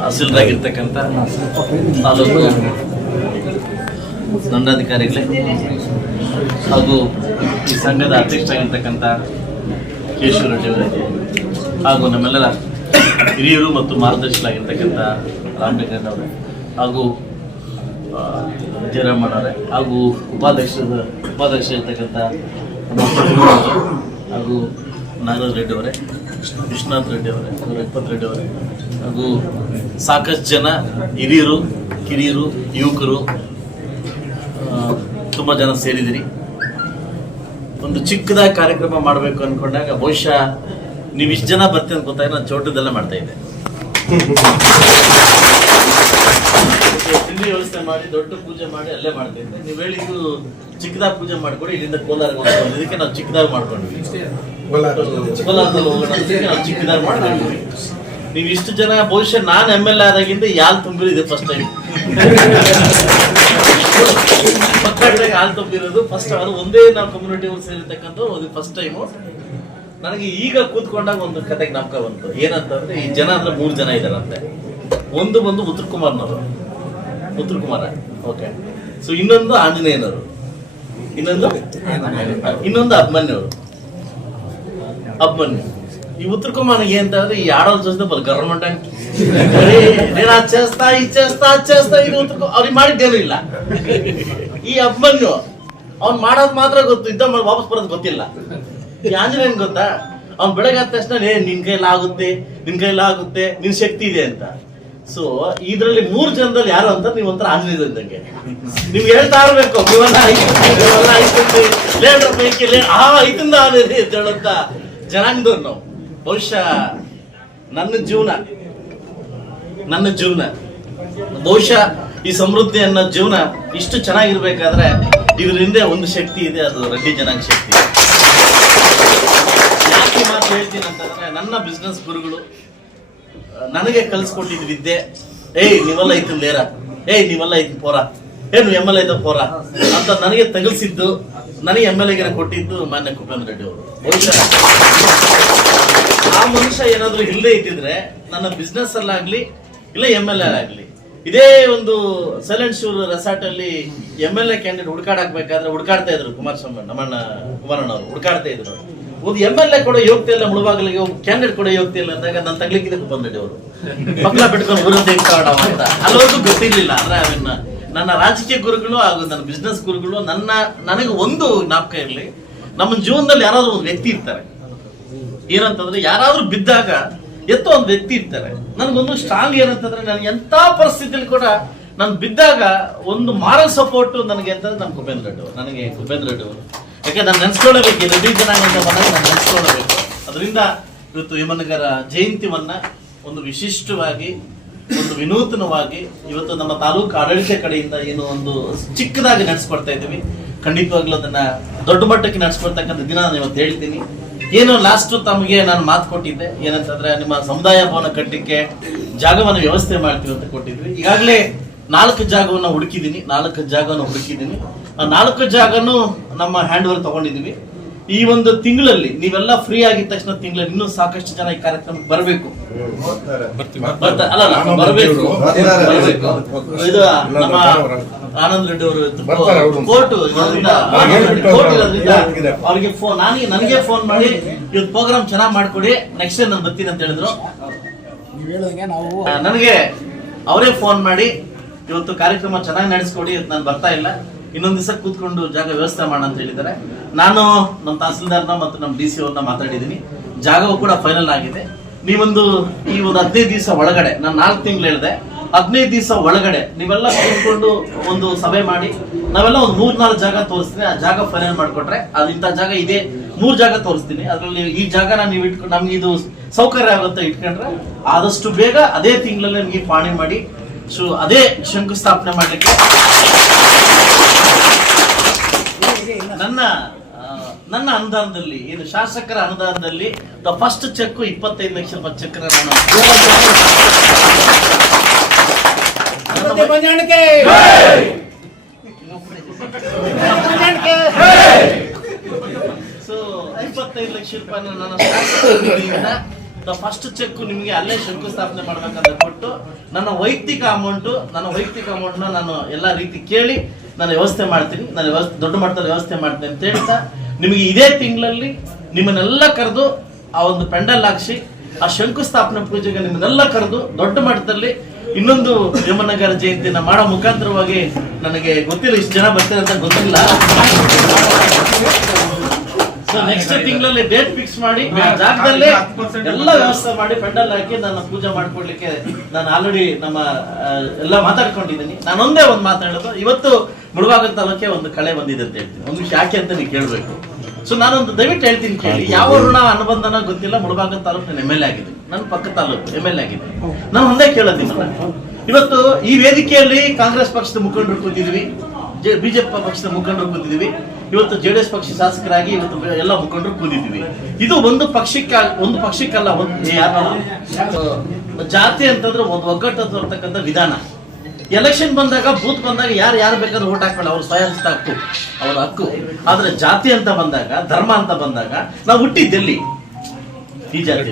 ತಹಸೀಲ್ದಾಗಿರ್ತಕ್ಕಂಥ ತಾಲೂಕು ದಂಡಾಧಿಕಾರಿಗಳೇ. ಹಾಗೂ ಈ ಸಂಘದ ಅಧ್ಯಕ್ಷರಾಗಿರ್ತಕ್ಕಂಥ ಕೇಶವ ರೆಡ್ಡಿಯವರೇ ಹಾಗೂ ನಮ್ಮೆಲ್ಲರ ಹಿರಿಯರು ಮತ್ತು ಮಾರ್ಗದರ್ಶಕರಾಗಿರ್ತಕ್ಕಂಥ ರಾಮಲಿಂಗಣ್ಣವರೇ ಹಾಗೂ ಜಯರಾಮಣ್ಣವರೇ ಹಾಗೂ ಉಪಾಧ್ಯಕ್ಷರ, ಉಪಾಧ್ಯಕ್ಷ ಇರ್ತಕ್ಕಂಥ ಹಾಗೂ ನಾಗರಾಜ್ ರೆಡ್ಡಿ ಅವರೇ, ವಿಶ್ವನಾಥ್ ರೆಡ್ಡಿ ಅವರೇ, ರಘುಪತ್ ರೆಡ್ಡಿ ಅವರೇ, ಹಾಗೂ ಸಾಕಷ್ಟು ಜನ ಹಿರಿಯರು, ಕಿರಿಯರು, ಯುವಕರು ತುಂಬ ಜನ ಸೇರಿದಿರಿ ಒಂದು ಚಿಕ್ಕದಾಗಿ ಕಾರ್ಯಕ್ರಮ ಮಾಡಬೇಕು ಅಂದ್ಕೊಂಡಾಗ ಬಹುಶಃ ನೀವು ಇಷ್ಟು ಜನ ಬರ್ತೀನಿ ಅಂತ ಗೊತ್ತಾಗ ನಾನು ಚೌಟದಲ್ಲೇ ಮಾಡ್ತಾ ಇದ್ದೆ. ತಿಂಡಿ ವ್ಯವಸ್ಥೆ ಮಾಡಿ ದೊಡ್ಡ ಪೂಜೆ ಮಾಡಿ ಅಲ್ಲೇ ಮಾಡ್ತಾ ಇದ್ದೆ ನೀವು ಹೇಳಿದ್ದು ಚಿಕ್ಕದಾಗಿ ಪೂಜೆ ಮಾಡ್ಕೊಡಿ ಇಲ್ಲಿಂದ ಕೋಲಾರ ಇದಕ್ಕೆ ನಾವು ಚಿಕ್ಕದಾಗಿ ಮಾಡ್ಕೊಂಡ್ವಿ. ಕೋಲಾರದಲ್ಲಿ ಹೋಗೋಣ ನಾವು ಚಿಕ್ಕದಾಗಿ ಮಾಡ್ಕೊಂಡ್ವಿ ನೀವು ಇಷ್ಟು ಜನ ಬಹುಶಃ ನಾನು ಎಂ ಎಲ್ ಎ ಆದಾಗಿಂದ ಯಾಲ್ ತುಂಬಿರಿದೆ ಫಸ್ಟ್ ಟೈಮ್ ಮಕ್ಕಳಿಗೆ ಹಾಲು ತುಂಬಿರೋದು ಫಸ್ಟ್ ಅದು ಒಂದೇ ನಾವು ಕಮ್ಯುನಿಟಿ ಸೇರಿರ್ತಕ್ಕಂಥ ಫಸ್ಟ್ ಟೈಮು ನನಗೆ ಈಗ ಕೂತ್ಕೊಂಡಾಗ ಒಂದು ಕತೆ ಜ್ಞಾಪಕ ಬಂತು. ಏನಂತಂದ್ರೆ, ಈ ಜನ ಅಂದ್ರೆ ಮೂರು ಜನ ಇದಾರಂತೆ ಒಂದು ಬಂದು ಉತ್ತರ ಕುಮಾರ್ನವರು. ಉತ್ತರ ಕುಮಾರ ಓಕೆ ಸೊ ಇನ್ನೊಂದು ಆಂಜನೇಯನವರು. ಇನ್ನೊಂದು ಇನ್ನೊಂದು ಅಭಿಮನ್ಯವರು. ಅಭಿಮನ್ಯು. ಈ ಉತ್ತರ ಏನಂತ ಅಂದ್ರೆ ಈ ಆಡೋದ್ ಜೊತೆ ಬರ್ ಗವರ್ಮೆಂಟ್ ಹಚ್ಚಿಸ್ತಾ ಆಚೆಸ್ತಾ ಹಚ್ಚಿಸ್ತಾ ಇದು ಉತ್ತರ ಅವ್ರಿಗೆ ಮಾಡಿದ್ದೇನು ಇಲ್ಲ. ಈ ಅಭಿಮನ್ಯು, ಅವ್ನ್ ಮಾಡೋದ್ ಮಾತ್ರ ಗೊತ್ತು ಇದ್ದ ವಾಪಸ್ ಬರೋದು ಗೊತ್ತಿಲ್ಲ. ಆಂಜನೇಯನ್ ಗೊತ್ತಾ? ಅವ್ನು ಬೆಳಗ್ಗೆ ಆದ ತಕ್ಷಣ ಏ ನಿನ್ ಕೈಲಾಗುತ್ತೆ ನಿನ್ ಕೈಲಿ ಆಗುತ್ತೆ, ನಿನ್ ಶಕ್ತಿ ಇದೆ ಅಂತ. ಸೊ ಇದ್ರಲ್ಲಿ ಮೂರ್ ಜನದಲ್ಲಿ ಯಾರು ಅಂತ ನೀವು ಒಂಥರ ಆಂಜನೇಯ ಇದ್ದಂಗೆ. ನೀವು ಹೇಳ್ತಾ ಇರ್ಬೇಕು, ನೀವೆಲ್ಲ ಲೇಡ್ರ ಆ ಇದಿಂದ ಆನೇರಿ ಅಂತ. ಜನಾಂಗದವ್ರು ನಾವು. ಬಹುಶಃ ನನ್ನ ಜೀವನ ನನ್ನ ಜೀವನ, ಬಹುಶಃ ಈ ಸಮೃದ್ಧಿ ಅನ್ನೋ ಜೀವನ ಇಷ್ಟು ಚೆನ್ನಾಗಿರ್ಬೇಕಾದ್ರೆ ಇದ್ರ ಹಿಂದೆ ಒಂದು ಶಕ್ತಿ ಇದೆ, ಅದು ರೆಡ್ಡಿ ಜನಾಂಗ ಶಕ್ತಿ. ಮಾತು ನನ್ನ ಬಿಸ್ನೆಸ್ ಗುರುಗಳು ನನಗೆ ಕಲ್ಸ್ಕೊಟ್ಟಿದ್ ವಿದ್ಯೆ, ಏಯ್, ನೀವೆಲ್ಲ ಐತಿ ಲೇರ ಏಯ್, ನೀವೆಲ್ಲ ಐತಿ ಪೋರ, ಏನು ಎಂ ಎಲ್ ಐತ ಪೋರ? ಅಂತ ನನಗೆ ತಗಲ್ಸಿದ್ದು, ನನಗೆ ಎಂ ಎಲ್ ಎಗೆ ಕೊಟ್ಟಿದ್ದು ಮಾನ್ಯ ಕುಪೇಂದ್ರ ರೆಡ್ಡಿ ಅವರು. ಆ ಮನುಷ್ಯ ಏನಾದ್ರೂ ಇಲ್ಲೇ ಇದ್ದಿದ್ರೆ ನನ್ನ ಬಿಸ್ನೆಸ್ ಅಲ್ಲಾಗ್ಲಿ, ಇಲ್ಲ ಎಂ ಎಲ್ ಎ ಆಗ್ಲಿ ಇದೇ ಒಂದು ಸೈಲೆಂಟ್ ಶೂರ್ ರೆಸಾರ್ಟ್ ಅಲ್ಲಿ ಎಂ ಎಲ್ ಎ ಕ್ಯಾಂಡಿಡೇಟ್ ಹುಡುಕಾಡಕ್ಬೇಕಾದ್ರೆ ಹುಡುಕಾಡ್ತಾ ಇದ್ರು ಕುಮಾರಸ್ವಾಮಿ, ನಮ್ಮಣ್ಣ, ಕುಮಾರಣ್ಣ ಅವರು, ಹುಡುಕಾಡ್ತಾ ಇದ್ರು. ಒಂದು ಎಂ ಎಲ್ ಎ ಕೂಡ ಯೋಗ್ಯತೆ ಇಲ್ಲ ಮುಳುಬಾಗಿಲಿಗೆ ಕ್ಯಾಂಡಿಡೇಟ್ ಕೂಡ ಯೋಗ್ಯತೆ ಇಲ್ಲ ಅಂದಾಗ ನನ್ನ ತಗ್ಲಿಕ್ಕೆ ಇದಕ್ಕೆ ಬಂದಿದೆ ಅವರು. ಮಕ್ಕಳ ಬಿಟ್ಕೊಂಡು ಊರದ್ದು ಕಾರಣ ಅಂತ. ಅಲ್ಲವರೆಗೂ ಗೊತ್ತಿರಲಿಲ್ಲ ಅಂದ್ರೆ ಅದನ್ನ ನನ್ನ ರಾಜಕೀಯ ಗುರುಗಳು ಹಾಗೂ ನನ್ನ ಬಿಸ್ನೆಸ್ ಗುರುಗಳು ನನ್ನ, ನನಗೆ ಒಂದು ಜ್ಞಾಪಕ ಇರಲಿ, ನಮ್ಮ ಜೀವನದಲ್ಲಿ ಯಾರಾದ್ರೂ ಒಂದು ವ್ಯಕ್ತಿ ಇರ್ತಾರೆ. ಏನಂತಂದ್ರೆ ಯಾರಾದರೂ ಬಿದ್ದಾಗ ಎತ್ತೋ ಒಂದು ವ್ಯಕ್ತಿ ಇರ್ತಾರೆ. ನನಗೊಂದು ಸ್ಟ್ರಾಂಗ್ ಏನಂತಂದ್ರೆ ನನಗೆ ಎಂತ ಪರಿಸ್ಥಿತಿಯಲ್ಲಿ ಕೂಡ ನಾನು ಬಿದ್ದಾಗ ಒಂದು ಮಾರಲ್ ಸಪೋರ್ಟ್ ನನಗೆ ಅಂತಂದ್ರೆ ನಮ್ಮ ಕುಬೇಂದ್ರ ರೆಡ್ಡಿ ಅವರು. ನನಗೆ ಕುಬೇಂದ್ರ ರೆಡ್ಡಿ ಅವರು. ಯಾಕೆ ನಾನು ನೆನೆಸ್ಕೊಳ್ಳಬೇಕು ರವಿ ಮನೆಗೆ ನಾನು ನೆನೆಸ್ಕೊಳ್ಳಬೇಕು. ಅದರಿಂದ ಇವತ್ತು ಯಮನಗರ ಜಯಂತಿವನ್ನ ಒಂದು ವಿಶಿಷ್ಟವಾಗಿ, ಒಂದು ವಿನೂತನವಾಗಿ ಇವತ್ತು ನಮ್ಮ ತಾಲೂಕು ಆಡಳಿತ ಕಡೆಯಿಂದ ಏನು ಒಂದು ಚಿಕ್ಕದಾಗಿ ನಡೆಸ್ಕೊಡ್ತಾ ಇದ್ದೀವಿ. ಖಂಡಿತವಾಗ್ಲೂ ಅದನ್ನ ದೊಡ್ಡ ಮಟ್ಟಕ್ಕೆ ನಡೆಸ್ಕೊಡ್ತಕ್ಕಂಥ ದಿನ ನಾನು ಇವತ್ತು ಹೇಳ್ತೀನಿ. ಏನು ಲಾಸ್ಟ್ ತಮಗೆ ನಾನು ಮಾತು ಕೊಟ್ಟಿದ್ದೆ. ಏನಂತಂದ್ರೆ ನಿಮ್ಮ ಸಮುದಾಯ ಭವನ ಕಟ್ಟಲಿಕ್ಕೆ ಜಾಗವನ್ನು ವ್ಯವಸ್ಥೆ ಮಾಡ್ತೀವಿ ಅಂತ ಕೊಟ್ಟಿದ್ವಿ. ಈಗಾಗಲೇ ನಾಲ್ಕು ಜಾಗವನ್ನು ಹುಡುಕಿದ್ದೀನಿ. ನಾಲ್ಕು ಜಾಗವನ್ನು ಹುಡುಕಿದ್ದೀನಿ. ನಾಲ್ಕು ಜಾಗನು ನಮ್ಮ ಹ್ಯಾಂಡ್ ಓವರ್ ತಗೊಂಡಿದ್ದೀವಿ. ಈ ಒಂದು ತಿಂಗಳಲ್ಲಿ ನೀವೆಲ್ಲ ಫ್ರೀ ಆಗಿದ ತಕ್ಷಣ ತಿಂಗಳಲ್ಲಿ ಇನ್ನೂ ಸಾಕಷ್ಟು ಜನ ಈ ಕಾರ್ಯಕ್ರಮಕ್ಕೆ ಬರಬೇಕು. ಅಲ್ಲ ಬರಬೇಕು. ಇದು ನಮ್ಮ ಆನಂದ್ ರೆಡ್ಡಿ ಅವರು ಕೋರ್ಟ್. ಅವ್ರಿಗೆ ಫೋನ್ ನನಗೆ ನನಗೆ ಫೋನ್ ಮಾಡಿ ಇವತ್ತು ಪ್ರೋಗ್ರಾಮ್ ಚೆನ್ನಾಗಿ ಮಾಡ್ಕೊಡಿ ನೆಕ್ಸ್ಟ್ ಟೈಮ್ ನಾನು ಬರ್ತೀನಿ ಅಂತ ಹೇಳಿದ್ರು. ನೀವು ಹೇಳ್ದಂಗೆ ನಾವು ನನಗೆ ಅವರೇ ಫೋನ್ ಮಾಡಿ ಇವತ್ತು ಕಾರ್ಯಕ್ರಮ ಚೆನ್ನಾಗಿ ನಡೆಸ್ಕೊಡಿ ಇವತ್ತು ನಾನು ಬರ್ತಾ ಇಲ್ಲ. ಇನ್ನೊಂದ್ ದಿವಸ ಕೂತ್ಕೊಂಡು ಜಾಗ ವ್ಯವಸ್ಥೆ ಮಾಡೋಣ ಅಂತ ಹೇಳಿದ್ದಾರೆ. ನಾನು ನಮ್ಮ ತಹಸೀಲ್ದಾರ್ನ ಮತ್ತು ನಮ್ಮ ಡಿ ಸಿ ಅವ್ರನ್ನ ಮಾತಾಡಿದ್ದೀನಿ. ಜಾಗವು ಕೂಡ ಫೈನಲ್ ಆಗಿದೆ. ನೀವೊಂದು ಈ ಒಂದು ಹದಿನೈದು ದಿವಸ ಒಳಗಡೆ, ನಾನು ನಾಲ್ಕು ತಿಂಗಳು ಹೇಳಿದೆ, ಹದಿನೈದು ದಿವಸ ಒಳಗಡೆ ನೀವೆಲ್ಲ ಕೂತ್ಕೊಂಡು ಒಂದು ಸಭೆ ಮಾಡಿ, ನಾವೆಲ್ಲ ಒಂದು ಮೂರ್ ನಾಲ್ಕು ಜಾಗ ತೋರಿಸ್ತೀನಿ, ಆ ಜಾಗ ಫೈನಲ್ ಮಾಡಿಕೊಟ್ರೆ ಅದು ಇಂಥ ಜಾಗ ಇದೆ, ಮೂರು ಜಾಗ ತೋರಿಸ್ತೀನಿ. ಅದ್ರಲ್ಲಿ ಈ ಜಾಗ ನೀವು ಇಟ್ಕೊಂಡು ನಮ್ಗೆ ಇದು ಸೌಕರ್ಯ ಆಗುತ್ತೆ ಇಟ್ಕೊಂಡ್ರೆ, ಆದಷ್ಟು ಬೇಗ ಅದೇ ತಿಂಗಳಲ್ಲಿ ನಿಮಗೆ ಪಾಣಿ ಮಾಡಿ ಸೊ ಅದೇ ಶಂಕುಸ್ಥಾಪನೆ ಮಾಡಲಿಕ್ಕೆ. ನನ್ನ ನನ್ನ ಅನುದಾನದಲ್ಲಿ ಏನು ಶಾಸಕರ ಅನುದಾನದಲ್ಲಿ ದ ಫಸ್ಟ್ ಚೆಕ್ ಇಪ್ಪತ್ತೈದು ಲಕ್ಷ ರೂಪಾಯಿ ಚೆಕ್ ಸೊ ಇಪ್ಪತ್ತೈದು ಲಕ್ಷ ರೂಪಾಯಿ ನನ್ನ ಫಸ್ಟ್ ಚೆಕ್ ನಿಮಗೆ ಅಲ್ಲೇ ಶಂಕುಸ್ಥಾಪನೆ ಮಾಡ್ಬೇಕಂತ ಕೊಟ್ಟು, ನನ್ನ ವೈಯಕ್ತಿಕ ಅಮೌಂಟ್ ನನ್ನ ವೈಯಕ್ತಿಕ ಅಮೌಂಟ್ನ ನಾನು ಎಲ್ಲ ರೀತಿ ಕೇಳಿ, ನಾನು ವ್ಯವಸ್ಥೆ ಮಾಡ್ತೀನಿ. ನಾನು ವ್ಯವಸ್ಥೆ, ದೊಡ್ಡ ಮಟ್ಟದಲ್ಲಿ ವ್ಯವಸ್ಥೆ ಮಾಡ್ತೀನಿ ಅಂತ ಹೇಳ್ತಾ, ನಿಮಗೆ ಇದೇ ತಿಂಗಳಲ್ಲಿ ನಿಮ್ಮನ್ನೆಲ್ಲ ಕರೆದು ಆ ಒಂದು ಪೆಂಡಲ್ ಹಾಕ್ಸಿ, ಆ ಶಂಕುಸ್ಥಾಪನೆ ಪೂಜೆಗೆ ನಿಮ್ಮನ್ನೆಲ್ಲ ಕರೆದು ದೊಡ್ಡ ಮಟ್ಟದಲ್ಲಿ ಇನ್ನೊಂದು ಯಮನಗರ ಜಯಂತಿನ ಮಾಡೋ ಮುಖಾಂತರವಾಗಿ ನನಗೆ ಗೊತ್ತಿಲ್ಲ, ಇಷ್ಟು ಜನ ಬರ್ತಾರೆ ಅಂತ ಗೊತ್ತಿಲ್ಲ. ನೆಕ್ಸ್ಟ್ ತಿಂಗಳಲ್ಲಿ ಡೇಟ್ ಫಿಕ್ಸ್ ಮಾಡಿ ಆ ಜಾಗದಲ್ಲಿ ಎಲ್ಲ ವ್ಯವಸ್ಥೆ ಮಾಡಿ ಪೆಂಡಲ್ ಹಾಕಿ ನನ್ನ ಪೂಜೆ ಮಾಡ್ಕೊಡ್ಲಿಕ್ಕೆ ನಾನು ಆಲ್ರೆಡಿ ನಮ್ಮ ಎಲ್ಲ ಮಾತಾಡ್ಕೊಂಡಿದ್ದೀನಿ. ನಾನೊಂದೇ ಒಂದು ಮಾತಾಡೋದು ಇವತ್ತು ಮುಳುಬಾಗ ತಾಲೂಕೆ ಒಂದು ಕಳೆ ಬಂದಿದೆ ಅಂತ ಹೇಳ್ತೀನಿ. ಒಂದು ವಿಷಯ ಯಾಕೆ ಅಂತ ನೀವು ಕೇಳಬೇಕು. ಸೊ ನಾನೊಂದು ದಯವಿಟ್ಟು ಹೇಳ್ತೀನಿ ಕೇಳಿ. ಯಾವ ಋಣ ಅನುಬಂಧನ ಗೊತ್ತಿಲ್ಲ ಮುಳುಬಾಗ ತಾಲೂಕು ನಾನು ಎಂ ಎಲ್ ಎ ಆಗಿದೆ ನನ್ನ ಪಕ್ಕ ತಾಲೂಕು ಎಂ ಎಲ್ ಎ ಆಗಿದೆ ನಾನು ಒಂದೇ ಕೇಳೋದು ಇವತ್ತು ಈ ವೇದಿಕೆಯಲ್ಲಿ ಕಾಂಗ್ರೆಸ್ ಪಕ್ಷದ ಮುಖಂಡರು ಕೂತಿದ್ವಿ ಬಿಜೆಪಿ ಪಕ್ಷದ ಮುಖಂಡರು ಕೂತಿದ್ವಿ. ಇವತ್ತು ಜೆಡಿಎಸ್ ಪಕ್ಷ ಶಾಸಕರಾಗಿ ಇವತ್ತು ಎಲ್ಲ ಮುಖಂಡರು ಕೂದಿದ್ದೀವಿ ಇದು ಒಂದು ಪಕ್ಷಕ್ಕೆ ಒಂದು ಪಕ್ಷಕ್ಕಲ್ಲ, ಒಂದು ಜಾತಿ ಅಂತಂದ್ರೆ ಒಂದು ಒಗ್ಗಟ್ಟು ತರ್ತಕ್ಕಂಥ ವಿಧಾನ. ಎಲೆಕ್ಷನ್ ಬಂದಾಗ, ಬೂತ್ ಬಂದಾಗ ಯಾರು ಯಾರು ಬೇಕಾದ್ರೂ ಓಟ್ ಹಾಕೊಳ್ಳಿ ಅವ್ರ ಸ್ವಯಂಸ್ಥ ಹಕ್ಕು, ಅವ್ರ ಹಕ್ಕು. ಆದ್ರೆ ಜಾತಿ ಅಂತ ಬಂದಾಗ, ಧರ್ಮ ಅಂತ ಬಂದಾಗ, ನಾವು ಹುಟ್ಟಿದ್ದೆಲ್ಲಿ ಈ ಜಾತಿ.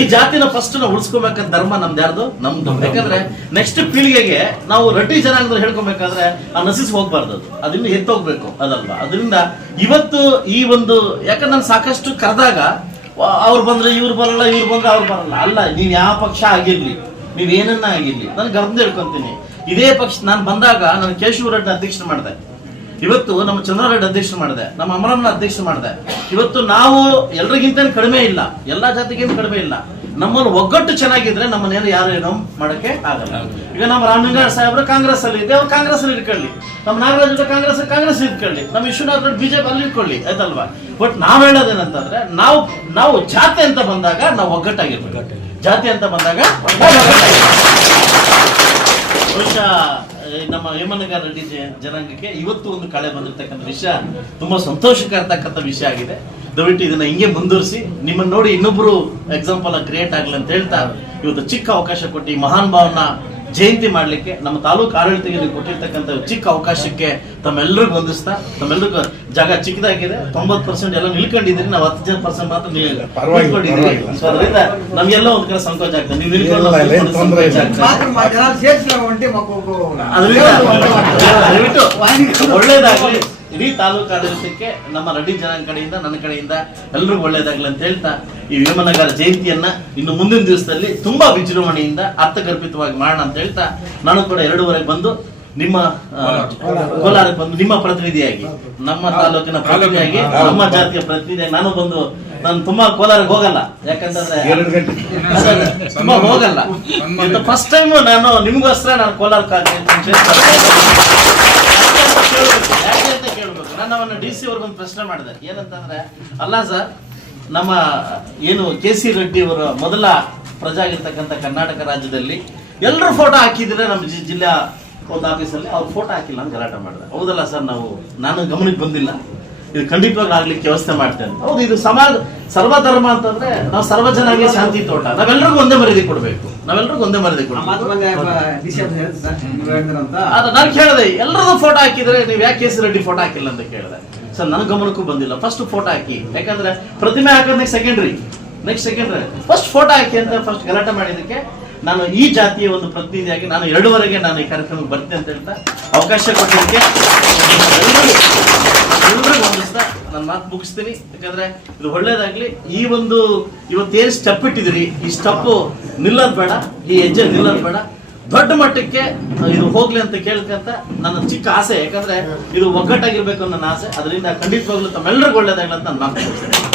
ಈ ಜಾತಿನ ಫಸ್ಟ್ ನಾವು ಉಳಿಸ್ಕೋಬೇಕಂತ ಧರ್ಮ ನಮ್ದು ಯಾರ್ದು? ನಮ್ದು. ಯಾಕಂದ್ರೆ ನೆಕ್ಸ್ಟ್ ಪೀಳಿಗೆಗೆ ನಾವು ರಟ್ಟಿ ಜನಾಂಗದಲ್ಲಿ ಹೇಳ್ಕೊಬೇಕಾದ್ರೆ ಆ ನಸಿಸ್ ಹೋಗ್ಬಾರ್ದು ಅದು. ಅದನ್ನ ಎತ್ತೋಗ್ಬೇಕು ಅದಲ್ವಾ? ಅದರಿಂದ ಇವತ್ತು ಈ ಒಂದು, ಯಾಕಂದ್ರೆ ನಾನು ಸಾಕಷ್ಟು ಕರೆದಾಗ ಅವ್ರು ಬಂದ್ರೆ ಇವ್ರು ಬರಲ್ಲ, ಇವ್ರು ಬಂದ್ರೆ ಅವ್ರು ಬರಲ್ಲ. ಅಲ್ಲ ನೀವ್ ಯಾವ ಪಕ್ಷ ಆಗಿರ್ಲಿ, ನೀವ್ ಏನನ್ನ ಆಗಿರ್ಲಿ, ನಾನು ಗರ್ಭ ಹೇಳ್ಕೊಂತೀನಿ. ಇದೇ ಪಕ್ಷ, ನಾನು ಬಂದಾಗ ನಾನು ಕೇಶವ ರೆಡ್ಡಿ ಅಧ್ಯಕ್ಷ ಮಾಡಿದೆ. ಇವತ್ತು ನಮ್ಮ ಚಂದ್ರಾರೆಡ್ಡಿ ಅಧ್ಯಕ್ಷ ಮಾಡಿದೆ ನಮ್ಮ ಅಮರನ್ನ ಅಧ್ಯಕ್ಷ ಮಾಡಿದೆ. ಇವತ್ತು ನಾವು ಎಲ್ರಿಗಿಂತ ಕಡಿಮೆ ಇಲ್ಲ ಎಲ್ಲಾ ಜಾತಿಗೇನು ಕಡಿಮೆ ಇಲ್ಲ. ನಮ್ಮಲ್ಲಿ ಒಗ್ಗಟ್ಟು ಚೆನ್ನಾಗಿದ್ರೆ ನಮ್ಮನ್ನೇನು ಯಾರು ಏನೋ ಮಾಡಕ್ಕೆ ಆಗಲ್ಲ. ಈಗ ನಮ್ಮ ರಾಮಲಿಂಗಾರ ಸಾಹೇಬ್ರು ಕಾಂಗ್ರೆಸ್ ಅಲ್ಲಿ ಇದೆ ಅವ್ರು ಕಾಂಗ್ರೆಸ್ ಅಲ್ಲಿ ಇಟ್ಕೊಳ್ಳಿ. ನಮ್ಮ ನಾಗರಾಜ್ ಕಾಂಗ್ರೆಸ್ ಕಾಂಗ್ರೆಸ್ ಇಟ್ಕೊಳ್ಳಿ. ನಮ್ಮ ವಿಶ್ವನಾಥ್ ರೆಡ್ಡಿ ಬಿಜೆಪಿ ಅಲ್ಲಿ ಇಟ್ಕೊಳ್ಳಿ ಆಯ್ತಲ್ವಾ? ಬಟ್ ನಾವ್ ಹೇಳೋದೇನಂತಂದ್ರೆ ನಾವು ನಾವು ಜಾತಿ ಅಂತ ಬಂದಾಗ ನಾವು ಒಗ್ಗಟ್ಟಾಗಿರ್ಬೇಕು. ಜಾತಿ ಅಂತ ಬಂದಾಗ. ಬಹುಶಃ ನಮ್ಮ ಹೇಮನಗರ ರೆಡ್ಡಿ ಜನಾಂಗಕ್ಕೆ ಇವತ್ತು ಒಂದು ಕಳೆ ಬಂದಿರತಕ್ಕಂಥ ವಿಷಯ, ತುಂಬಾ ಸಂತೋಷಕರತಕ್ಕಂಥ ವಿಷಯ ಆಗಿದೆ. ದಯವಿಟ್ಟು ಇದನ್ನ ಹಿಂಗೆ ಮುಂದುವರಿಸಿ, ನಿಮ್ಮನ್ನ ನೋಡಿ ಇನ್ನೊಬ್ರು ಎಕ್ಸಾಂಪಲ್ ಕ್ರಿಯೇಟ್ ಆಗ್ಲಿ ಅಂತ ಹೇಳ್ತಾ, ಇವತ್ತು ಚಿಕ್ಕ ಅವಕಾಶ ಕೊಟ್ಟು ಮಹಾನ್ ಭಾವನ ಜಯಂತಿ ಮಾಡ್ಲಿಕ್ಕೆ ನಮ್ಮ ತಾಲೂಕು ಆಡಳಿತದಲ್ಲಿ ಕೊಟ್ಟಿರ್ತಕ್ಕಂಥ ಚಿಕ್ಕ ಅವಕಾಶಕ್ಕೆ ತಮ್ಮೆಲ್ಲರಿಗೂ ಬಂಧಿಸ್ತಾ ತಮ್ಮೆಲ್ಲರಿಗೂ ಜಾಗ ಚಿಕ್ಕದಾಗಿದೆ. ತೊಂಬತ್ ಪರ್ಸೆಂಟ್ ಎಲ್ಲ ನಿಲ್ಕೊಂಡಿದ್ದೀರಿ. ನಾವು ಹತ್ತು ಜನ ಪರ್ಸೆಂಟ್ ಮಾತ್ರ ನಿಲ್- ಪರವಾಗಿಲ್ಲ, ಸೊ ಅದರಿಂದ ನಮಗೆಲ್ಲ ಒಂದು ಕಡೆ ಸಂಕೋಚ ಆಗ್ತದೆ. ನೀವು ನಿಲ್ಕೊಂಡು ದಯವಿಟ್ಟು ಒಳ್ಳೇದಾಗ್ಲಿ. ಇಡೀ ತಾಲೂಕು ಆಡಳಿತಕ್ಕೆ ನಮ್ಮ ರೆಡ್ಡಿ ಜನ ಕಡೆಯಿಂದ ನನ್ನ ಕಡೆಯಿಂದ ಎಲ್ರಿಗೂ ಒಳ್ಳೇದಾಗ್ಲಿ ಅಂತ ಹೇಳ್ತಾ ಈ ವೇಮನಗರ ಜಯಂತಿಯನ್ನ ಇನ್ನು ಮುಂದಿನ ದಿವಸದಲ್ಲಿ ತುಂಬಾ ವಿಜೃಂಭಣೆಯಿಂದ ಅರ್ಥಗರ್ಭಿತವಾಗಿ ಮಾಡೋಣ ಅಂತ ಹೇಳ್ತಾ ನಾನು ಕೂಡ ಎರಡೂವರೆಗೆ ಬಂದು ನಿಮ್ಮ ಕೋಲಾರಕ್ಕೆ ಬಂದು ನಿಮ್ಮ ಪ್ರತಿನಿಧಿಯಾಗಿ ನಮ್ಮ ತಾಲೂಕಿನ ಪ್ರತಿನಿಧಿಯಾಗಿ ನಮ್ಮ ಜಾತಿಯ ಪ್ರತಿನಿಧಿಯಾಗಿ ನಾನು ಬಂದು ನಾನು ತುಂಬಾ ಕೋಲಾರಕ್ಕೆ ಹೋಗಲ್ಲ. ಯಾಕಂತಂದ್ರೆ ತುಂಬಾ ಹೋಗಲ್ಲ. ಇದು ಫಸ್ಟ್ ಟೈಮ್ ನಾನು ನಿಮ್ಗೋಸ್ಕರ ನಾನು ಕೋಲಾರ ಯಾಕೆ ಅಂತ ಕೇಳ್ಬೇಕು ನಾನು ಡಿ ಸಿ ಅವ್ರಿಗೊಂದು ಪ್ರಶ್ನೆ ಮಾಡಿದೆ ಏನಂತಂದ್ರೆ, ಅಲ್ಲ ಸರ್ ನಮ್ಮ ಏನು ಕೆ ಸಿ ರೆಡ್ಡಿ ಅವರ ಮೊದಲ ಪ್ರಜಾ ಆಗಿರ್ತಕ್ಕಂಥ ಕರ್ನಾಟಕ ರಾಜ್ಯದಲ್ಲಿ ಎಲ್ಲರೂ ಫೋಟೋ ಹಾಕಿದ್ರೆ ನಮ್ಮ ಜಿಲ್ಲಾ ಒಂದು ಆಫೀಸಲ್ಲಿ ಅವ್ರು ಫೋಟೋ ಹಾಕಿಲ್ಲ ಅಂತ ಗಲಾಟೆ ಮಾಡಿದೆ ಹೌದಲ್ಲ ಸರ್ ನಾವು ನಾನು ಗಮನಕ್ಕೆ ಬಂದಿಲ್ಲ. ಇದು ಖಂಡಿತವಾಗಿ ಆಗ್ಲಿಕ್ಕೆ ವ್ಯವಸ್ಥೆ ಮಾಡ್ತೇನೆ ಹೌದು, ಇದು ಸಮಾಜ ಸರ್ವಧರ್ಮ ಅಂತಂದ್ರೆ ನಾವು ಸರ್ವ ಶಾಂತಿ ತೋಟ. ನಾವೆಲ್ಲರಿಗೂ ಒಂದೇ ಮರ್ಯಾದೆ ಕೊಡ್ಬೇಕು. ನಾವೆಲ್ಲರಿಗೂ ಒಂದೇ ಮರ್ಯಾದೆ ಅದ ನಾನು ಕೇಳಿದೆ ಎಲ್ಲರದ್ದು ಫೋಟೋ ಹಾಕಿದ್ರೆ ನೀವು ಯಾಕೆ ಕೇಸಿ ರೆಡ್ಡಿ ಫೋಟೋ ಹಾಕಿಲ್ಲ ಅಂತ ಕೇಳಿದೆ. ಸರ್ ನನ್ನ ಗಮನಕ್ಕೂ ಬಂದಿಲ್ಲ. ಫಸ್ಟ್ ಫೋಟೋ ಹಾಕಿ ಯಾಕಂದ್ರೆ ಪ್ರತಿಮೆ ಹಾಕೋದ್ next secondary next secondary first photo ಹಾಕಿ ಅಂತ ಫಸ್ಟ್ ಗಲಾಟೆ ಮಾಡಿದಕ್ಕೆ ನಾನು ಈ ಜಾತಿಯ ಒಂದು ಪ್ರತಿನಿಧಿಯಾಗಿ ನಾನು ಎರಡುವರೆಗೆ ನಾನು ಈ ಕಾರ್ಯಕ್ರಮಕ್ಕೆ ಬರ್ತೀನಿ ಅಂತ ಹೇಳ್ತಾ ಅವಕಾಶ ಕೊಟ್ಟಿದ್ದಕ್ಕೆ ಎಲ್ರಿಗೂ ಒಂದು ದಿವಸ ನಾನು ಮಾತು ಮುಗಿಸ್ತೀನಿ. ಯಾಕಂದ್ರೆ ಇದು ಒಳ್ಳೇದಾಗ್ಲಿ, ಈ ಒಂದು ಇವತ್ತೇನು ಸ್ಟೆಪ್ ಇಟ್ಟಿದ್ದೀರಿ, ಈ ಸ್ಟೆಪ್ ನಿಲ್ಲೋದು ಬೇಡ, ಈ ಹೆಜ್ಜೆ ನಿಲ್ಲೋದು ಬೇಡ. ದೊಡ್ಡ ಮಟ್ಟಕ್ಕೆ ಇದು ಹೋಗ್ಲಿ ಅಂತ ಕೇಳ್ಕಂತ ನನ್ನ ಚಿಕ್ಕ ಆಸೆ. ಯಾಕಂದ್ರೆ ಇದು ಒಗ್ಗಟ್ಟಾಗಿರ್ಬೇಕು ಅನ್ನೋ ಆಸೆ. ಅದರಿಂದ ಖಂಡಿತವಾಗ್ಲೂ ತಮ್ಮೆಲ್ಲರಿಗೂ ಒಳ್ಳೇದಾಗ್ಲಿ ಅಂತ ನಾನು ಮಾತು